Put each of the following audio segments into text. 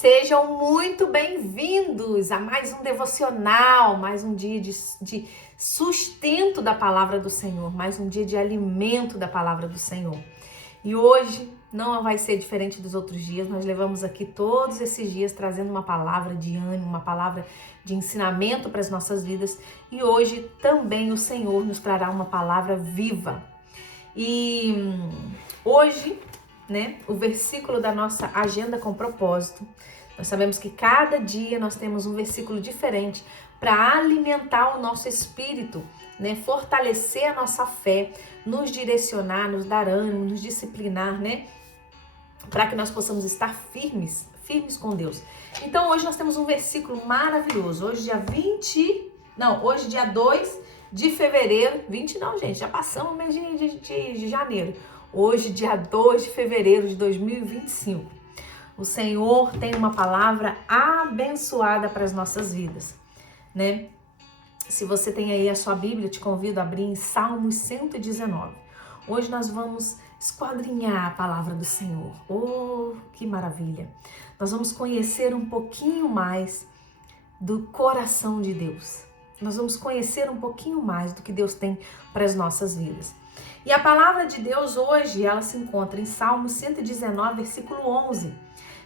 Sejam muito bem-vindos a mais um devocional, mais um dia de sustento da palavra do Senhor, mais um dia de alimento da palavra do Senhor. E hoje não vai ser diferente dos outros dias, nós levamos aqui todos esses dias trazendo uma palavra de ânimo, uma palavra de ensinamento para as nossas vidas. E hoje também o Senhor nos trará uma palavra viva. E hoje, o versículo da nossa agenda com propósito, nós sabemos que cada dia nós temos um versículo diferente para alimentar o nosso espírito, fortalecer a nossa fé, nos direcionar, nos dar ânimo, nos disciplinar, para que nós possamos estar firmes com Deus. Então hoje nós temos um versículo maravilhoso. Hoje dia 2 de fevereiro, 20 não, gente, já passamos o mês de janeiro. Hoje, dia 2 de fevereiro de 2025, o Senhor tem uma palavra abençoada para as nossas vidas, Se você tem aí a sua Bíblia, eu te convido a abrir em Salmos 119. Hoje nós vamos esquadrinhar a palavra do Senhor. Oh, que maravilha! Nós vamos conhecer um pouquinho mais do coração de Deus. Nós vamos conhecer um pouquinho mais do que Deus tem para as nossas vidas. E a palavra de Deus hoje, ela se encontra em Salmo 119, versículo 11,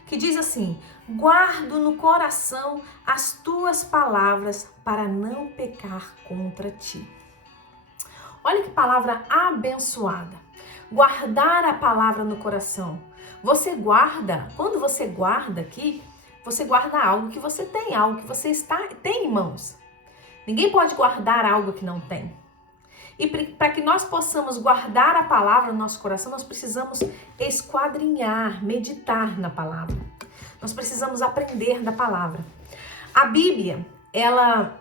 que diz assim: guardo no coração as tuas palavras para não pecar contra ti. Olha que palavra abençoada. Guardar a palavra no coração. Quando você guarda aqui, você guarda algo que você tem, algo que você tem em mãos. Ninguém pode guardar algo que não tem. E para que nós possamos guardar a palavra no nosso coração, nós precisamos esquadrinhar, meditar na palavra. Nós precisamos aprender da palavra. A Bíblia, ela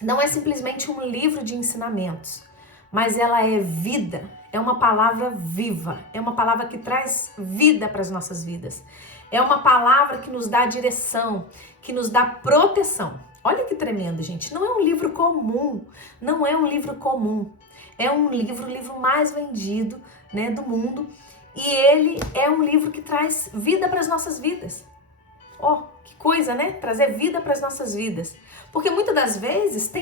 não é simplesmente um livro de ensinamentos, mas ela é vida, é uma palavra viva, é uma palavra que traz vida para as nossas vidas. É uma palavra que nos dá direção, que nos dá proteção. Olha que tremendo, gente. Não é um livro comum. Não é um livro comum. É um livro, o livro mais vendido, do mundo. E ele é um livro que traz vida para as nossas vidas. Ó, que coisa, Trazer vida para as nossas vidas. Porque muitas das vezes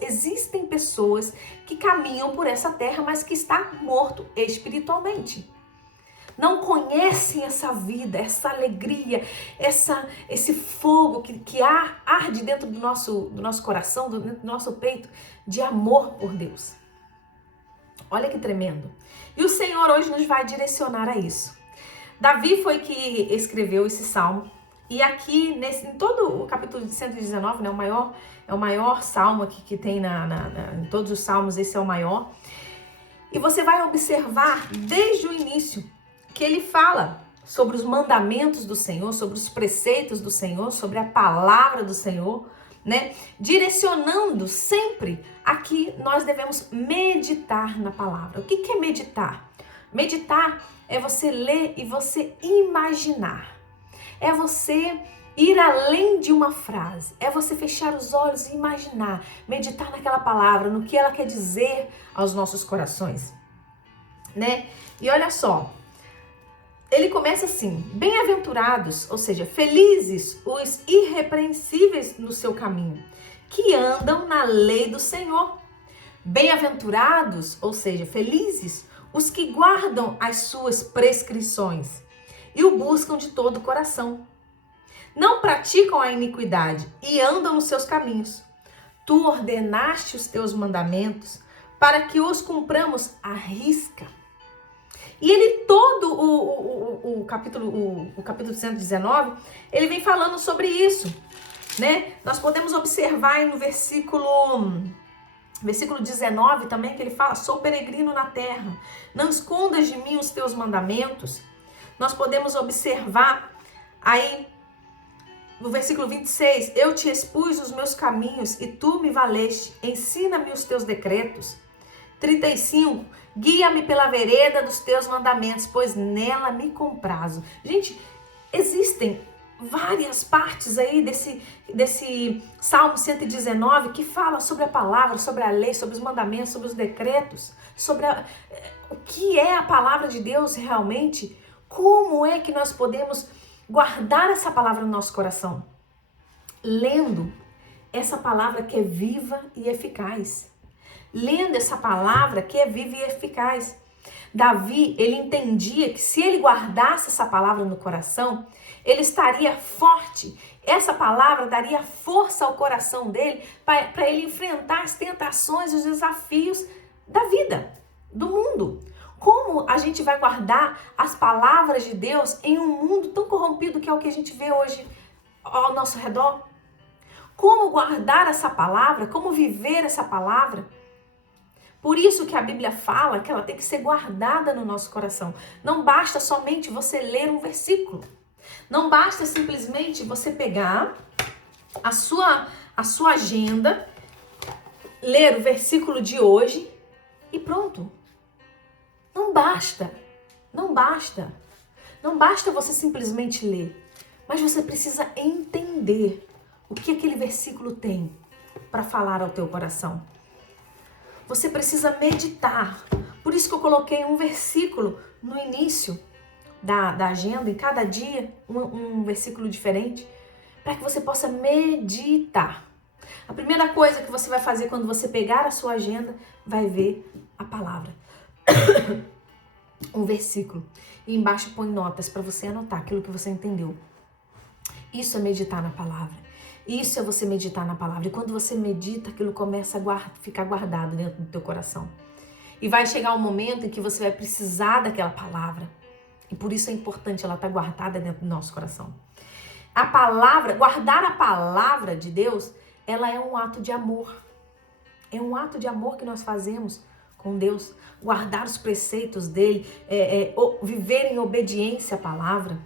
existem pessoas que caminham por essa terra, mas que está morto espiritualmente. Não conhecem essa vida, essa alegria, esse fogo que arde dentro do nosso coração, dentro do nosso peito, de amor por Deus. Olha que tremendo. E o Senhor hoje nos vai direcionar a isso. Davi foi que escreveu esse salmo. E aqui, em todo o capítulo 119, é o maior salmo aqui que tem em todos os salmos, esse é o maior. E você vai observar desde o início que ele fala sobre os mandamentos do Senhor, sobre os preceitos do Senhor, sobre a palavra do Senhor, direcionando sempre a que nós devemos meditar na palavra. O que é meditar? Meditar é você ler e você imaginar. É você ir além de uma frase. É você fechar os olhos e imaginar, meditar naquela palavra, no que ela quer dizer aos nossos corações, E olha só, ele começa assim: bem-aventurados, ou seja, felizes os irrepreensíveis no seu caminho, que andam na lei do Senhor. Bem-aventurados, ou seja, felizes os que guardam as suas prescrições e o buscam de todo o coração. Não praticam a iniquidade e andam nos seus caminhos. Tu ordenaste os teus mandamentos para que os cumpramos à risca. E ele todo o capítulo 119, ele vem falando sobre isso, Nós podemos observar no versículo 19 também, que ele fala: sou peregrino na terra, não escondas de mim os teus mandamentos. Nós podemos observar aí no versículo 26, eu te expus os meus caminhos e tu me valeste, ensina-me os teus decretos. 35, guia-me pela vereda dos teus mandamentos, pois nela me comprazo. Gente, existem várias partes aí desse Salmo 119 que fala sobre a palavra, sobre a lei, sobre os mandamentos, sobre os decretos, sobre o que é a palavra de Deus realmente, como é que nós podemos guardar essa palavra no nosso coração, lendo essa palavra que é viva e eficaz. Lendo essa palavra que é viva e eficaz. Davi, ele entendia que se ele guardasse essa palavra no coração, ele estaria forte. Essa palavra daria força ao coração dele para ele enfrentar as tentações e os desafios da vida, do mundo. Como a gente vai guardar as palavras de Deus em um mundo tão corrompido que é o que a gente vê hoje ao nosso redor? Como guardar essa palavra? Como viver essa palavra? Por isso que a Bíblia fala que ela tem que ser guardada no nosso coração. Não basta somente você ler um versículo. Não basta simplesmente você pegar a sua agenda, ler o versículo de hoje e pronto. Não basta. Não basta. Não basta você simplesmente ler. Mas você precisa entender o que aquele versículo tem para falar ao teu coração. Você precisa meditar. Por isso que eu coloquei um versículo no início da agenda, em cada dia, um versículo diferente, para que você possa meditar. A primeira coisa que você vai fazer quando você pegar a sua agenda, vai ver a palavra. Um versículo. E embaixo põe notas para você anotar aquilo que você entendeu. Isso é meditar na palavra. Isso é você meditar na palavra. E quando você medita, aquilo começa a ficar guardado dentro do teu coração. E vai chegar um momento em que você vai precisar daquela palavra. E por isso é importante ela estar guardada dentro do nosso coração. A palavra, guardar a palavra de Deus, ela é um ato de amor. É um ato de amor que nós fazemos com Deus. Guardar os preceitos dele, viver em obediência à palavra,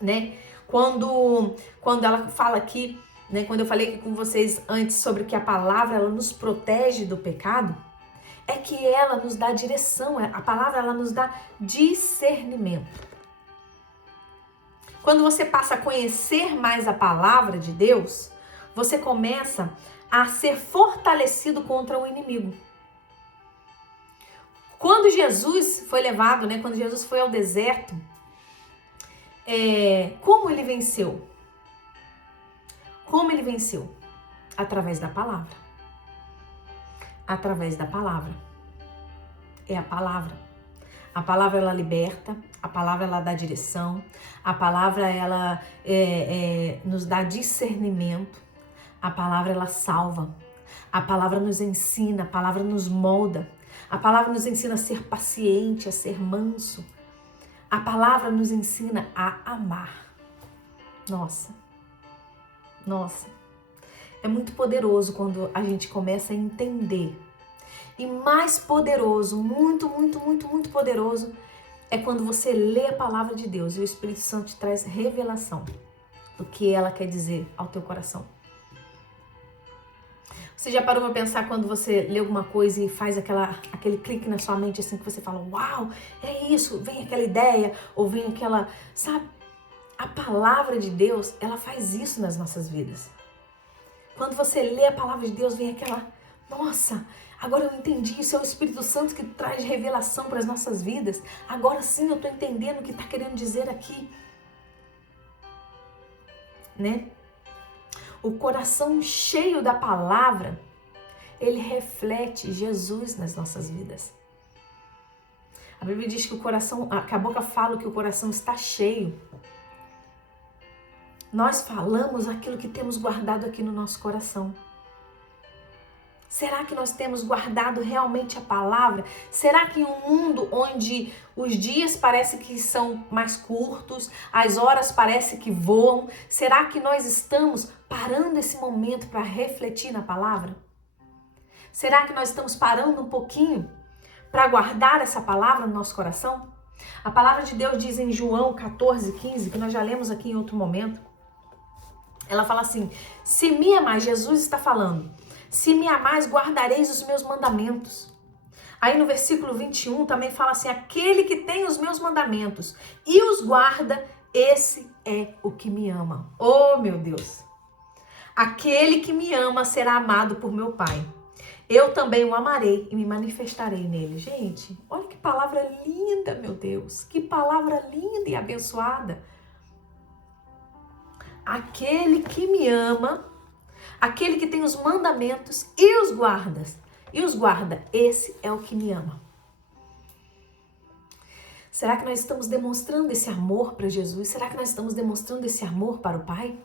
né? Quando ela fala aqui, né, quando eu falei aqui com vocês antes sobre que a palavra ela nos protege do pecado, é que ela nos dá direção, a palavra ela nos dá discernimento. Quando você passa a conhecer mais a palavra de Deus, você começa a ser fortalecido contra o inimigo. Quando Jesus foi levado, né, quando Jesus foi ao deserto, como ele venceu? Como ele venceu? Através da palavra. Através da palavra. É a palavra. A palavra ela liberta, a palavra ela dá direção, a palavra ela nos dá discernimento, a palavra ela salva, a palavra nos ensina, a palavra nos molda, a palavra nos ensina a ser paciente, a ser manso. A palavra nos ensina a amar. Nossa. É muito poderoso quando a gente começa a entender. E mais poderoso, muito poderoso, é quando você lê a palavra de Deus e o Espírito Santo te traz revelação do que ela quer dizer ao teu coração. Você já parou para pensar quando você lê alguma coisa e faz aquele clique na sua mente assim que você fala, uau, é isso, vem aquela ideia, ou vem aquela, sabe? A palavra de Deus, ela faz isso nas nossas vidas. Quando você lê a palavra de Deus, vem aquela, nossa, agora eu entendi, isso é o Espírito Santo que traz revelação para as nossas vidas. Agora sim eu estou entendendo o que está querendo dizer aqui. Né? O coração cheio da palavra, ele reflete Jesus nas nossas vidas. A Bíblia diz que que a boca fala que o coração está cheio. Nós falamos aquilo que temos guardado aqui no nosso coração. Será que nós temos guardado realmente a palavra? Será que em um mundo onde os dias parecem que são mais curtos, as horas parecem que voam, será que nós estamos parando esse momento para refletir na palavra? Será que nós estamos parando um pouquinho para guardar essa palavra no nosso coração? A palavra de Deus diz em João 14:15, que nós já lemos aqui em outro momento. Ela fala assim, se me amais, Jesus está falando, se me amais, guardareis os meus mandamentos. Aí no versículo 21 também fala assim, aquele que tem os meus mandamentos e os guarda, esse é o que me ama. Oh, meu Deus! Aquele que me ama será amado por meu Pai. Eu também o amarei e me manifestarei nele. Gente, olha que palavra linda, meu Deus. Que palavra linda e abençoada. aquele que me ama, aquele que tem os mandamentos e os guarda, esse é o que me ama. Será que nós estamos demonstrando esse amor para Jesus? Será que nós estamos demonstrando esse amor para o Pai?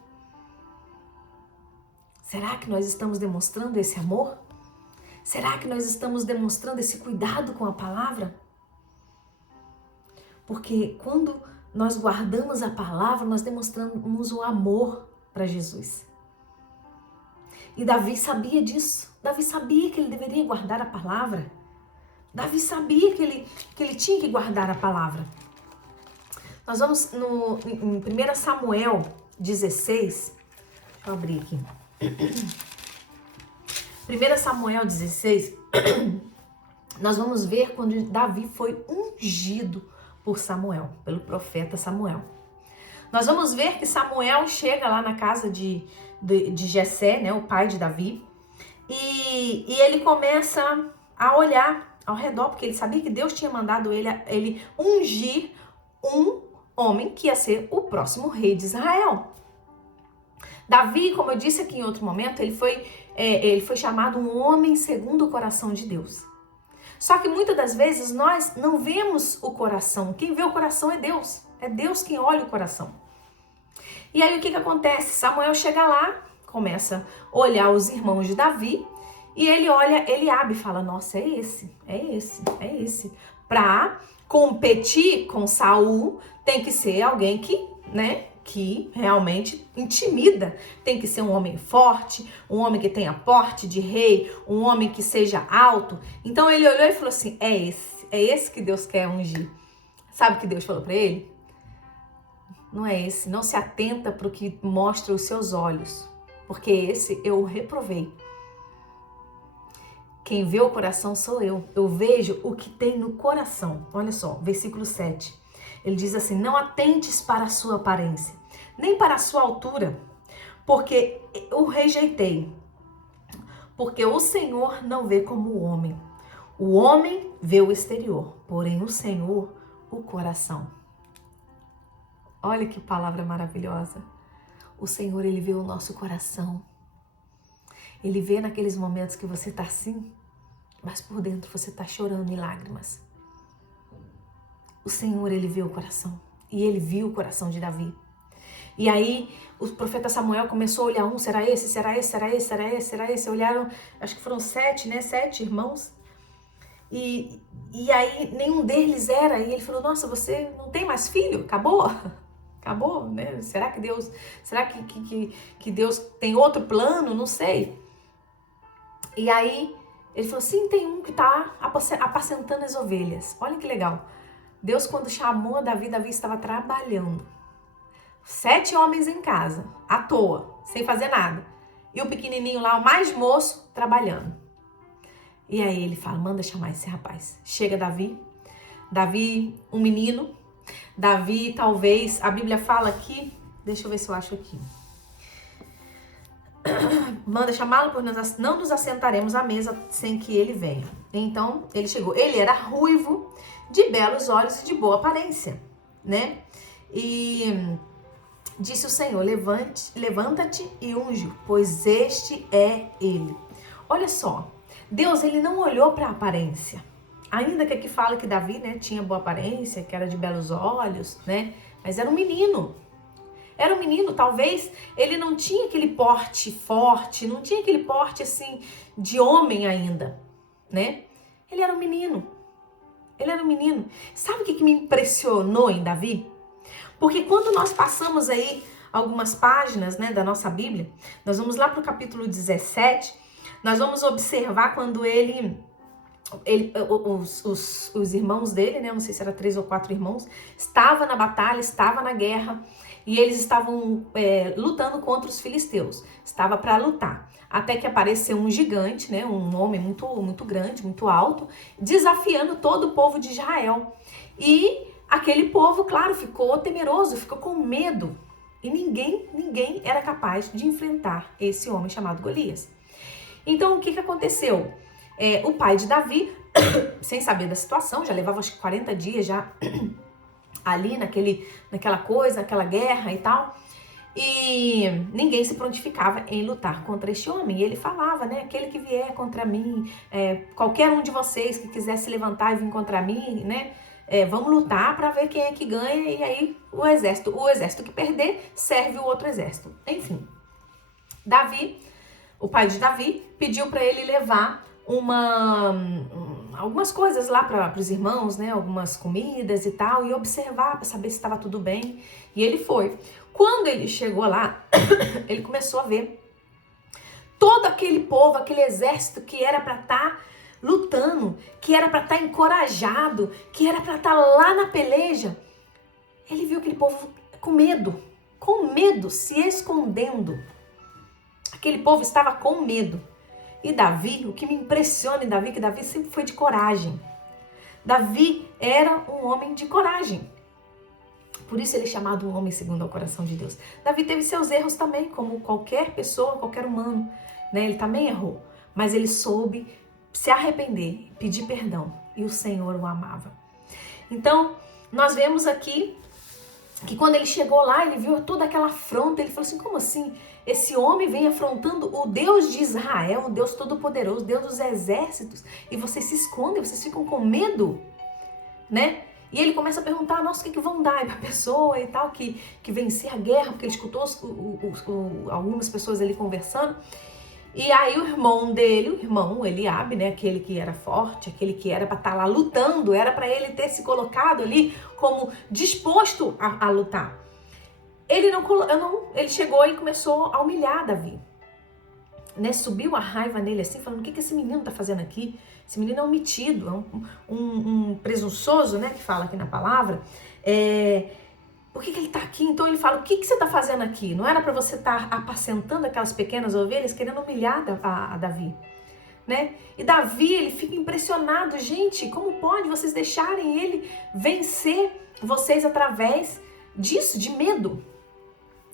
Será que nós estamos demonstrando esse amor? Será que nós estamos demonstrando esse cuidado com a palavra? Porque quando nós guardamos a palavra, nós demonstramos o amor para Jesus. E Davi sabia disso. Davi sabia que ele deveria guardar a palavra. Davi sabia que ele tinha que guardar a palavra. Nós vamos em 1 Samuel 16. Deixa eu abrir aqui. 1 Samuel 16. Nós vamos ver quando Davi foi ungido por Samuel, pelo profeta Samuel. Nós vamos ver que Samuel chega lá na casa de Jessé, né, o pai de Davi, e ele começa a olhar ao redor, porque ele sabia que Deus tinha mandado ele ungir um homem que ia ser o próximo rei de Israel. Davi, como eu disse aqui em outro momento, ele foi chamado um homem segundo o coração de Deus. Só que muitas das vezes nós não vemos o coração. Quem vê o coração é Deus. É Deus quem olha o coração. E aí o que acontece? Samuel chega lá, começa a olhar os irmãos de Davi, e ele olha Eliabe e fala, nossa, é esse. Para competir com Saul, tem que ser alguém que realmente intimida. Tem que ser um homem forte, um homem que tenha porte de rei, um homem que seja alto. Então ele olhou e falou assim, é esse que Deus quer ungir. Sabe o que Deus falou para ele? Não é esse, não se atenta para o que mostra os seus olhos, porque esse eu reprovei. Quem vê o coração sou eu vejo o que tem no coração. Olha só, versículo 7, ele diz assim, não atentes para a sua aparência, nem para a sua altura, porque o rejeitei, porque o Senhor não vê como o homem vê o exterior, porém o Senhor o coração. Olha que palavra maravilhosa. O Senhor, Ele vê o nosso coração. Ele vê naqueles momentos que você está assim, mas por dentro você está chorando em lágrimas. O Senhor, Ele vê o coração. E Ele viu o coração de Davi. E aí o profeta Samuel começou a olhar será esse? Olharam, acho que foram 7, né? 7 irmãos. E aí nenhum deles era. E ele falou, nossa, você não tem mais filho? Acabou, né? Será que Deus tem outro plano? Não sei. E aí ele falou, sim, tem um que está apacentando as ovelhas. Olha que legal. Deus, quando chamou Davi estava trabalhando. 7 homens em casa, à toa, sem fazer nada. E o pequenininho lá, o mais moço, trabalhando. E aí ele fala, manda chamar esse rapaz. Chega Davi, um menino. Davi, talvez, a Bíblia fala aqui, deixa eu ver se eu acho aqui. Manda chamá-lo, pois nós não nos assentaremos à mesa sem que ele venha. Então, ele chegou. Ele era ruivo, de belos olhos e de boa aparência, né? E disse o Senhor, levanta-te e unge, pois este é ele. Olha só, Deus, ele não olhou para a aparência. Ainda que aqui fala que Davi, né, tinha boa aparência, que era de belos olhos, né? Mas era um menino. Era um menino, talvez ele não tinha aquele porte forte, não tinha aquele porte assim de homem ainda, né? Ele era um menino. Sabe o que me impressionou em Davi? Porque quando nós passamos aí algumas páginas, né, da nossa Bíblia, nós vamos lá para o capítulo 17, nós vamos observar quando os irmãos dele, né, não sei se era 3 ou 4 irmãos, estava na batalha, estava na guerra, e eles estavam lutando contra os filisteus. Estava para lutar. Até que apareceu um gigante, né, um homem muito, muito grande, muito alto, desafiando todo o povo de Israel. E aquele povo, claro, ficou temeroso, ficou com medo. E ninguém era capaz de enfrentar esse homem chamado Golias. Então, o que aconteceu? O pai de Davi, sem saber da situação, já levava acho que 40 dias já ali naquela guerra e tal. E ninguém se prontificava em lutar contra este homem. E ele falava, né? Aquele que vier contra mim, qualquer um de vocês que quiser se levantar e vir contra mim, né? Vamos lutar para ver quem é que ganha. E aí o exército que perder serve o outro exército. Enfim, Davi, o pai de Davi, pediu para ele levar algumas coisas lá para os irmãos, né? Algumas comidas e tal, e observar para saber se estava tudo bem. E ele foi. Quando ele chegou lá, ele começou a ver todo aquele povo, aquele exército que era para estar lutando, que era para estar encorajado, que era para estar lá na peleja. Ele viu aquele povo com medo, se escondendo. Aquele povo estava com medo. E Davi, o que me impressiona em Davi, é que Davi sempre foi de coragem. Davi era um homem de coragem. Por isso ele é chamado um homem segundo o coração de Deus. Davi teve seus erros também, como qualquer pessoa, qualquer humano, né? Ele também errou, mas ele soube se arrepender, pedir perdão, e o Senhor o amava. Então, nós vemos aqui que quando ele chegou lá, ele viu toda aquela afronta, ele falou assim, como assim? Esse homem vem afrontando o Deus de Israel, o Deus Todo-Poderoso, Deus dos exércitos, e vocês se escondem, vocês ficam com medo, né? E ele começa a perguntar, nossa, o que vão dar para a pessoa e tal, que vencer a guerra, porque ele escutou algumas pessoas ali conversando. E aí o irmão dele, o irmão Eliabe, né, aquele que era forte, aquele que era para estar lá lutando, era para ele ter se colocado ali como disposto a lutar. Ele chegou e começou a humilhar Davi. Né, subiu a raiva nele assim, falando, o que esse menino tá fazendo aqui? Esse menino é um metido, é um presunçoso, né, que fala aqui na palavra. Por que ele tá aqui? Então ele fala, o que você tá fazendo aqui? Não era para você estar apacentando aquelas pequenas ovelhas, querendo humilhar a Davi, né? E Davi, ele fica impressionado, gente, como pode vocês deixarem ele vencer vocês através disso, de medo?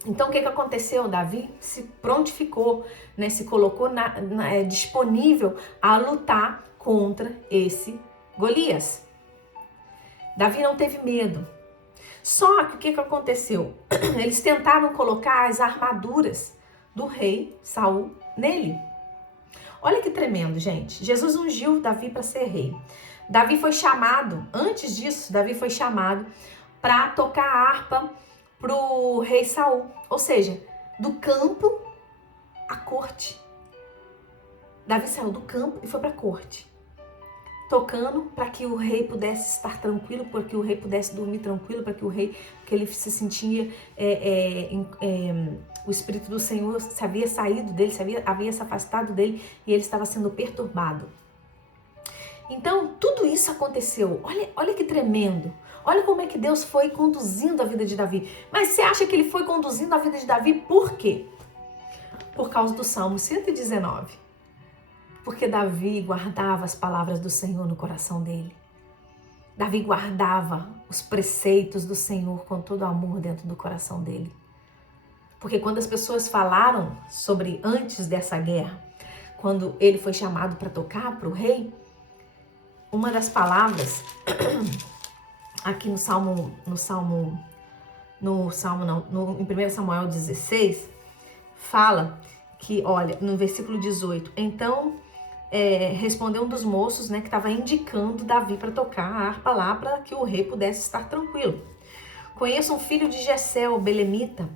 Então, o que aconteceu? Davi se prontificou, né? Se colocou disponível a lutar contra esse Golias. Davi não teve medo. Só que o que aconteceu? Eles tentaram colocar as armaduras do rei Saul nele. Olha que tremendo, gente. Jesus ungiu Davi para ser rei. Davi foi chamado, antes disso, Davi foi chamado para tocar a harpa pro rei Saul, ou seja, do campo à corte. Davi saiu do campo e foi para a corte, tocando para que o rei pudesse estar tranquilo, para que o rei pudesse dormir tranquilo, para que que ele se sentia, o Espírito do Senhor se havia saído dele, havia se afastado dele e ele estava sendo perturbado. Então, tudo isso aconteceu. Olha que tremendo. Olha como é que Deus foi conduzindo a vida de Davi. Mas você acha que ele foi conduzindo a vida de Davi por quê? Por causa do Salmo 119. Porque Davi guardava as palavras do Senhor no coração dele. Davi guardava os preceitos do Senhor com todo amor dentro do coração dele. Porque quando as pessoas falaram sobre antes dessa guerra, quando ele foi chamado para tocar para o rei, uma das palavras aqui em 1 Samuel 16, fala que, olha, no versículo 18, então respondeu um dos moços, né, que estava indicando Davi para tocar a harpa lá para que o rei pudesse estar tranquilo. Conheço um filho de Jessé, o belemita,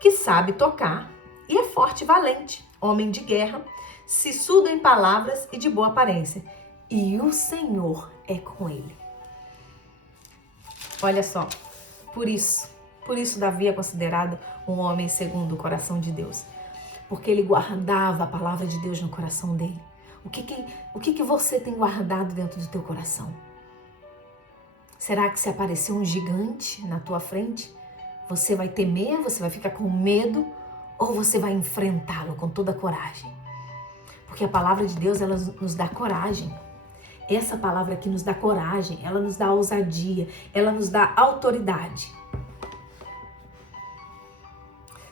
que sabe tocar e é forte e valente, homem de guerra, sisudo em palavras e de boa aparência. E o Senhor é com ele. Olha só, por isso Davi é considerado um homem segundo o coração de Deus. Porque ele guardava a palavra de Deus no coração dele. O que você tem guardado dentro do teu coração? Será que se aparecer um gigante na tua frente, você vai temer, você vai ficar com medo, ou você vai enfrentá-lo com toda a coragem? Porque a palavra de Deus, ela nos dá coragem. Essa palavra aqui nos dá coragem, ela nos dá ousadia, ela nos dá autoridade.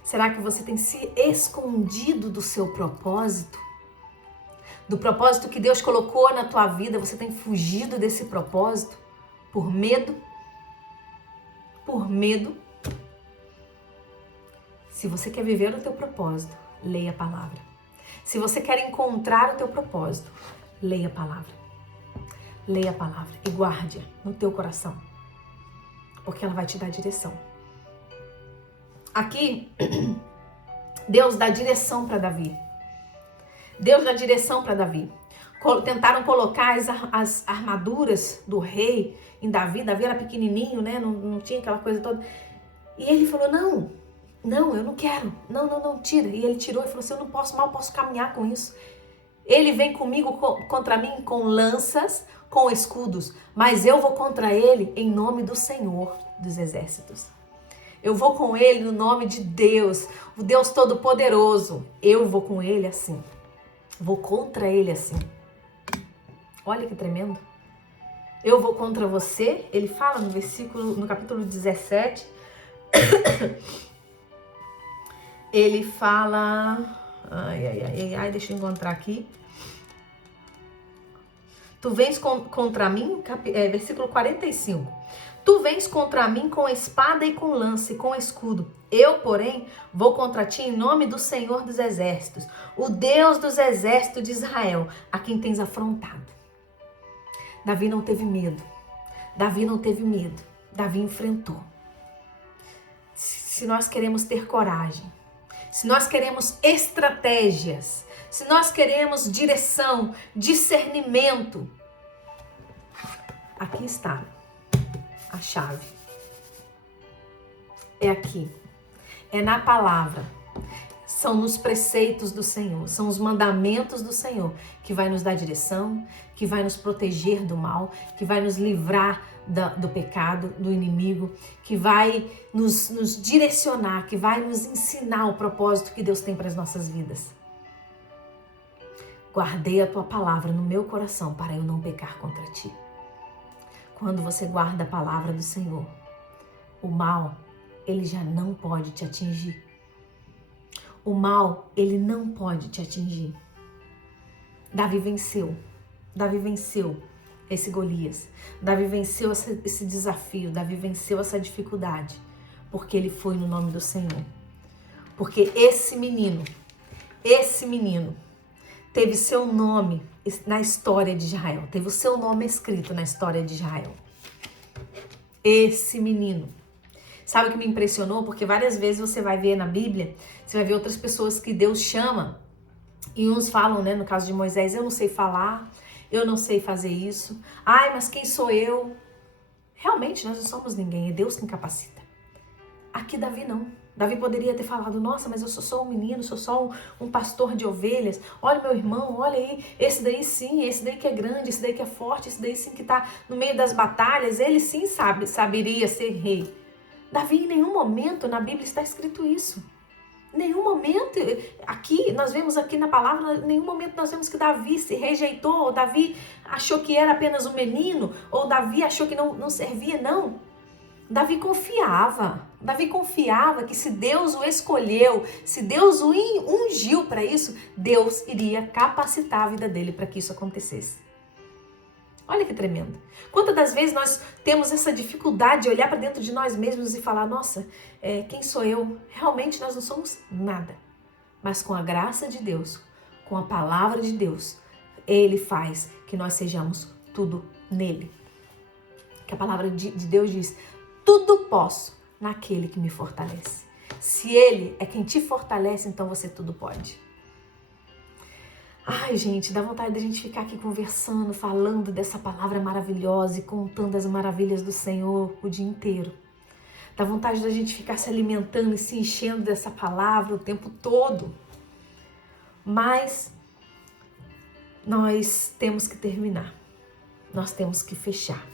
Será que você tem se escondido do seu propósito? Do propósito que Deus colocou na tua vida, você tem fugido desse propósito por medo? Por medo? Se você quer viver o teu propósito, leia a palavra. Se você quer encontrar o teu propósito, leia a palavra. Leia a palavra e guarde-a no teu coração, porque ela vai te dar direção. Aqui, Deus dá direção para Davi. Deus dá direção para Davi. Tentaram colocar as armaduras do rei em Davi. Davi era pequenininho, né? Não tinha aquela coisa toda. E ele falou, não, eu não quero. Não, tira. E ele tirou e falou assim, eu não posso, mal posso caminhar com isso. Ele vem comigo, contra mim, com lanças, com escudos. Mas eu vou contra ele em nome do Senhor dos Exércitos. Eu vou com ele no nome de Deus, o Deus Todo-Poderoso. Eu vou com ele assim. Vou contra ele assim. Olha que tremendo. Eu vou contra você. Ele fala no capítulo 17. Ele fala... Ai, deixa eu encontrar aqui. Tu vens contra mim, versículo 45. Tu vens contra mim com espada e com lança e com escudo. Eu, porém, vou contra ti em nome do Senhor dos Exércitos, o Deus dos Exércitos de Israel, a quem tens afrontado. Davi não teve medo. Davi enfrentou. Se nós queremos ter coragem, se nós queremos estratégias, se nós queremos direção, discernimento, aqui está a chave. É aqui. É na palavra. São nos preceitos do Senhor, são os mandamentos do Senhor que vai nos dar direção, que vai nos proteger do mal, que vai nos livrar do pecado, do inimigo, que vai nos direcionar, que vai nos ensinar o propósito que Deus tem para as nossas vidas. Guardei a tua palavra no meu coração para eu não pecar contra ti. Quando você guarda a palavra do Senhor, o mal, ele já não pode te atingir. O mal, ele não pode te atingir. Davi venceu esse Golias. Davi venceu esse desafio. Davi venceu essa dificuldade. Porque ele foi no nome do Senhor. Porque esse menino teve seu nome na história de Israel. Teve o seu nome escrito na história de Israel. Esse menino. Sabe o que me impressionou? Porque várias vezes você vai ver na Bíblia, você vai ver outras pessoas que Deus chama, e uns falam, né, no caso de Moisés, eu não sei falar, eu não sei fazer isso. Ai, mas quem sou eu? Realmente, nós não somos ninguém, é Deus quem capacita. Aqui Davi não. Davi poderia ter falado, nossa, mas eu sou só um menino, sou só um pastor de ovelhas. Olha meu irmão, olha aí, esse daí sim, esse daí que é grande, esse daí que é forte, esse daí sim que está no meio das batalhas, ele sim saberia ser rei. Davi, em nenhum momento na Bíblia está escrito isso. Em nenhum momento, aqui, nós vemos aqui na palavra, em nenhum momento nós vemos que Davi se rejeitou, ou Davi achou que era apenas um menino, ou Davi achou que não servia, não. Davi confiava que se Deus o escolheu, se Deus o ungiu para isso, Deus iria capacitar a vida dele para que isso acontecesse. Olha que tremendo. Quantas das vezes nós temos essa dificuldade de olhar para dentro de nós mesmos e falar, nossa, quem sou eu? Realmente nós não somos nada. Mas com a graça de Deus, com a palavra de Deus, Ele faz que nós sejamos tudo nele. Que a palavra de Deus diz, tudo posso naquele que me fortalece. Se Ele é quem te fortalece, então você tudo pode. Ai, gente, dá vontade de a gente ficar aqui conversando, falando dessa palavra maravilhosa e contando as maravilhas do Senhor o dia inteiro. Dá vontade da gente ficar se alimentando e se enchendo dessa palavra o tempo todo. Mas nós temos que terminar. Nós temos que fechar.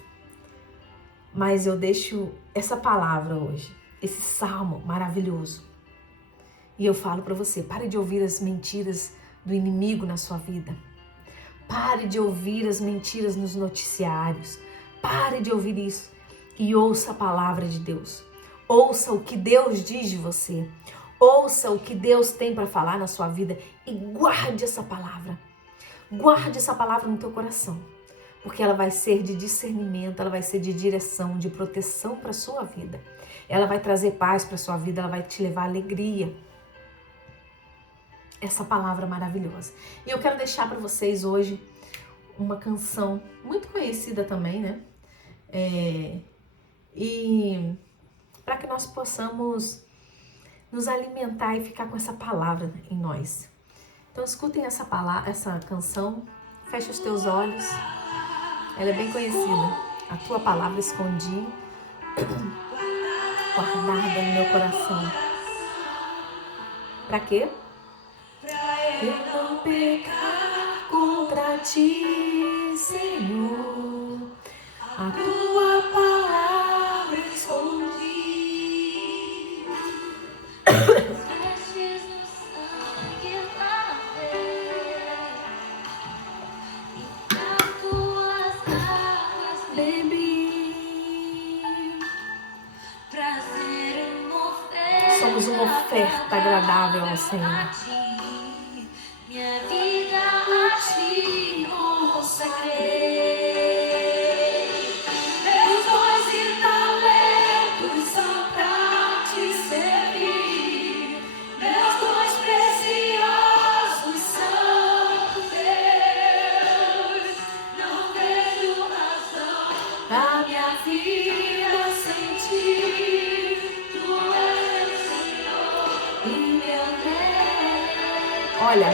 Mas eu deixo essa palavra hoje, esse salmo maravilhoso. E eu falo para você, pare de ouvir as mentiras do inimigo na sua vida. Pare de ouvir as mentiras nos noticiários. Pare de ouvir isso e ouça a palavra de Deus. Ouça o que Deus diz de você. Ouça o que Deus tem para falar na sua vida e guarde essa palavra. Guarde essa palavra no teu coração, porque ela vai ser de discernimento, ela vai ser de direção, de proteção para a sua vida. Ela vai trazer paz para a sua vida, ela vai te levar alegria. Essa palavra maravilhosa. E eu quero deixar para vocês hoje uma canção muito conhecida também, né? E para que nós possamos nos alimentar e ficar com essa palavra em nós. Então escutem essa canção, feche os teus olhos. Ela é bem conhecida. A tua palavra escondi, guardada no meu coração. Para quê? Eu não pecar contra ti, Senhor. A tua palavra escondi. Vestes no sangue lavei, e das tuas águas bebi. Trazer uma oferta. Somos uma oferta agradável ao Senhor. Minha vida a ti consagrei. Meus dons e talentos são pra te servir. Meus dons preciosos, Santo Deus. Não vejo razão da minha vida sem ti. Tu és o Senhor e meu Deus. Olha,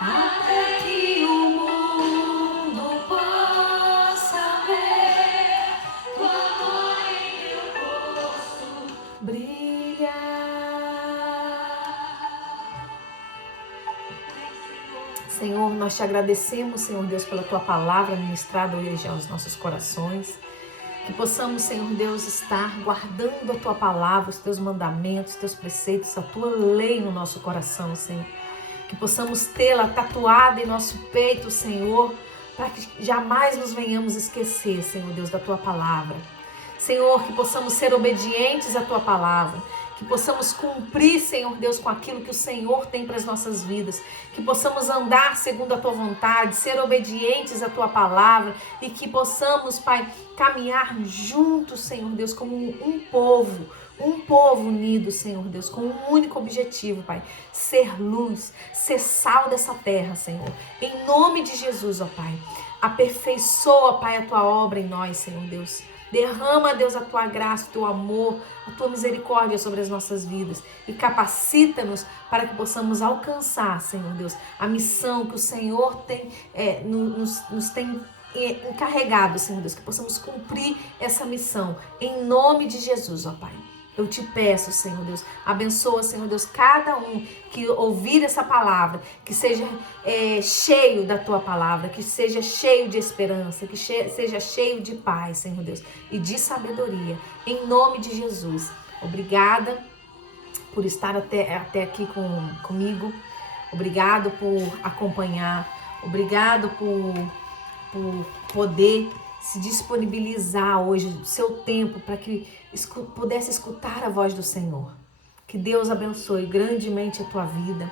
até que o mundo possa ver o amor em meu rosto brilhar. Senhor, nós te agradecemos, Senhor Deus, pela tua palavra ministrada hoje aos nossos corações. Que possamos, Senhor Deus, estar guardando a tua palavra, os teus mandamentos, os teus preceitos, a tua lei no nosso coração, Senhor. Que possamos tê-la tatuada em nosso peito, Senhor, para que jamais nos venhamos esquecer, Senhor Deus, da tua palavra. Senhor, que possamos ser obedientes à tua palavra. Que possamos cumprir, Senhor Deus, com aquilo que o Senhor tem para as nossas vidas. Que possamos andar segundo a tua vontade, ser obedientes à tua palavra. E que possamos, Pai, caminhar juntos, Senhor Deus, como um povo unido, Senhor Deus, com um único objetivo, Pai. Ser luz, ser sal dessa terra, Senhor. Em nome de Jesus, ó Pai. Aperfeiçoa, Pai, a tua obra em nós, Senhor Deus. Derrama, Deus, a tua graça, o teu amor, a tua misericórdia sobre as nossas vidas e capacita-nos para que possamos alcançar, Senhor Deus, a missão que o Senhor tem, nos tem encarregado, Senhor Deus, que possamos cumprir essa missão em nome de Jesus, ó Pai. Eu te peço, Senhor Deus, abençoa, Senhor Deus, cada um que ouvir essa palavra, que seja cheio da tua palavra, que seja cheio de esperança, que seja cheio de paz, Senhor Deus, e de sabedoria, em nome de Jesus. Obrigada por estar até aqui comigo, obrigado por acompanhar, obrigado por poder se disponibilizar hoje o seu tempo para que pudesse escutar a voz do Senhor. Que Deus abençoe grandemente a tua vida.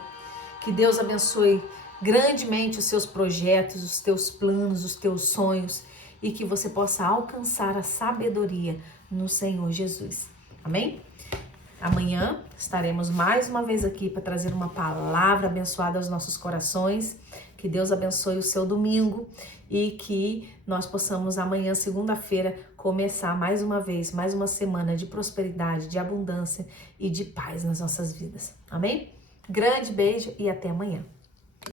Que Deus abençoe grandemente os seus projetos, os teus planos, os teus sonhos e que você possa alcançar a sabedoria no Senhor Jesus. Amém? Amanhã estaremos mais uma vez aqui para trazer uma palavra abençoada aos nossos corações. Que Deus abençoe o seu domingo e que nós possamos amanhã, segunda-feira, começar mais uma vez, mais uma semana de prosperidade, de abundância e de paz nas nossas vidas. Amém? Grande beijo e até amanhã.